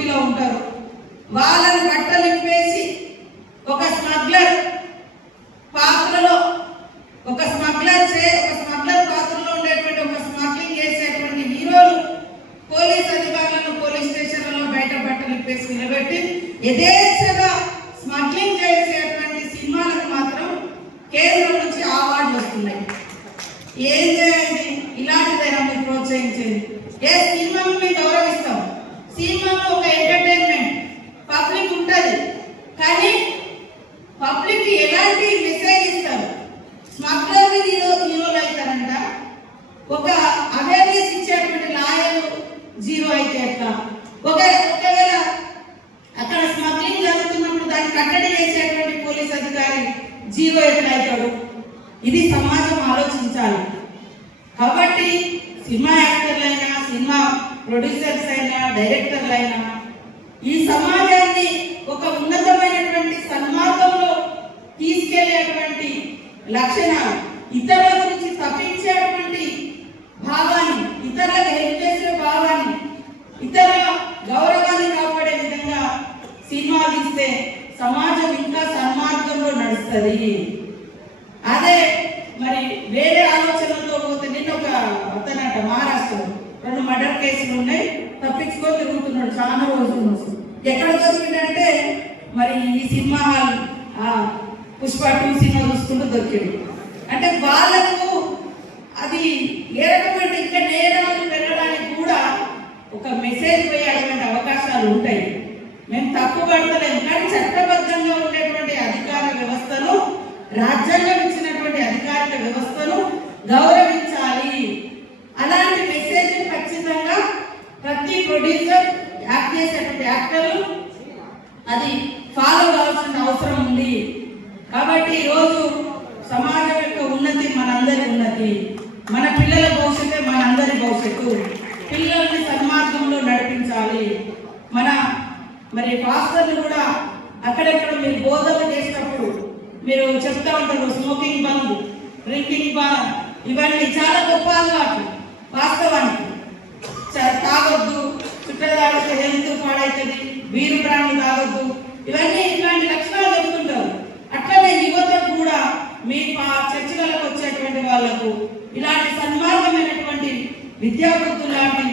డ్యూటీలో ఉంటారు. వాళ్ళని బట్టలు ఇప్పేసి ఒక స్మగ్లర్ పాత్రలో ఒక స్మగ్లర్ చే ఒక స్మగ్లర్ పాత్రలో ఉండేటువంటి ఒక స్మగ్లింగ్ చేసేటువంటి హీరోలు పోలీస్ అధికారులను పోలీస్ స్టేషన్లలో బయట బట్టలు ఇప్పేసి నిలబెట్టి యథేచ్ఛగా స్మగ్లింగ్ చేసేటువంటి సినిమాలకు మాత్రం కేంద్రం నుంచి అవార్డులు వస్తున్నాయి. ఏం చేయండి ఇలాంటిదైనా మీరు ప్రోత్సహించేది. ఏ సినిమా మీ గౌరవ సినిమాలో ఒక ఎంటర్టైన్మెంట్ పబ్లిక్ ఉంటుంది. కానీ పబ్లిక్ ఎలాంటి మెసేజ్ ఇస్తారు? స్మగ్లర్ హీరో హీరోలు అవుతారంట. ఒక అవేర్నెస్ ఇచ్చేటువంటి లాయర్ జీరో అయితే ఎట్లా? ఒక ఒకవేళ అక్కడ స్మగ్లింగ్ జరుగుతున్నప్పుడు దాన్ని కట్టడి చేసేటువంటి పోలీస్ అధికారి జీరో ఎట్లా అవుతాడు? ఇది సమాజం ఆలోచించాలి. కాబట్టి సినిమా యాక్టర్లైనా సినిమా ప్రొడ్యూసర్స్ అయినా డైరెక్టర్లు అయినా ఈ సమాజాన్ని ఒక ఉన్నతమైనటువంటి సన్మార్గంలో తీసుకెళ్ళేటువంటి లక్షణాలు ఇతరుల గురించి తప్పించేటువంటి భావాన్ని ఇతరులకు హెల్ప్ చేసే భావాన్ని ఇతరుల గౌరవాన్ని కాపాడే విధంగా సినిమా తీస్తే సమాజం ఇంకా సన్మార్గంలో నడుస్తుంది. అదే మరి వేరే ఆలోచనలతో పోతే నిన్న ఒక అతనట మహారాష్ట్రలో రెండు మర్డర్ కేసులు ఉన్నాయి తప్పించుకో తిరుగుతున్నాడు. చాలా రోజుల నుంచి. ఎక్కడ దొరికిందంటే మరి ఈ cinema hall Pushpa two cinema చూసుకుంటూ దొరికింది. అంటే వాళ్ళకు అది ఏ రకమైన ఇంకా నేరాలు పెరగడానికి కూడా ఒక మెసేజ్ పోయేటువంటి అవకాశాలు ఉంటాయి. మేము తప్పు పడతలేము కానీ చట్టబద్ధంగా ఉండేటువంటి అధికార వ్యవస్థను రాజ్యాంగం ఇచ్చినటువంటి అధికారిక వ్యవస్థను గౌరవించాలి చేసేటువంటి యాక్టర్లు అది ఫాలో కావాల్సిన అవసరం ఉంది. కాబట్టి ఈరోజు సమాజం యొక్క ఉన్నతి మనందరి ఉన్నతి. మన పిల్లల భవిష్యత్తే మనందరి భవిష్యత్తు. పిల్లల్ని సన్మార్గంలో నడిపించాలి. మన మరి పాస్టర్లు కూడా అక్కడెక్కడ మీరు బోధన చేసినప్పుడు మీరు చెప్తా ఉంటారు స్మోకింగ్ బంద్ డ్రింకింగ్ బంద్ ఇవన్నీ చాలా గొప్ప అలవాటు వాస్తవానికి. తాగొద్దు. చుట్టలు తాగితే హెల్త్ పాడవుతుంది వీరు ప్రాణం తాగొద్దు. ఇవన్నీ ఇట్లాంటి లక్షణాలు చెప్తుంటారు. అట్లనే యువతకు కూడా మీ చర్చలకు వచ్చేటువంటి వాళ్ళకు ఇలాంటి సన్మార్గమైనటువంటి విద్యాబుద్ధులు లాంటి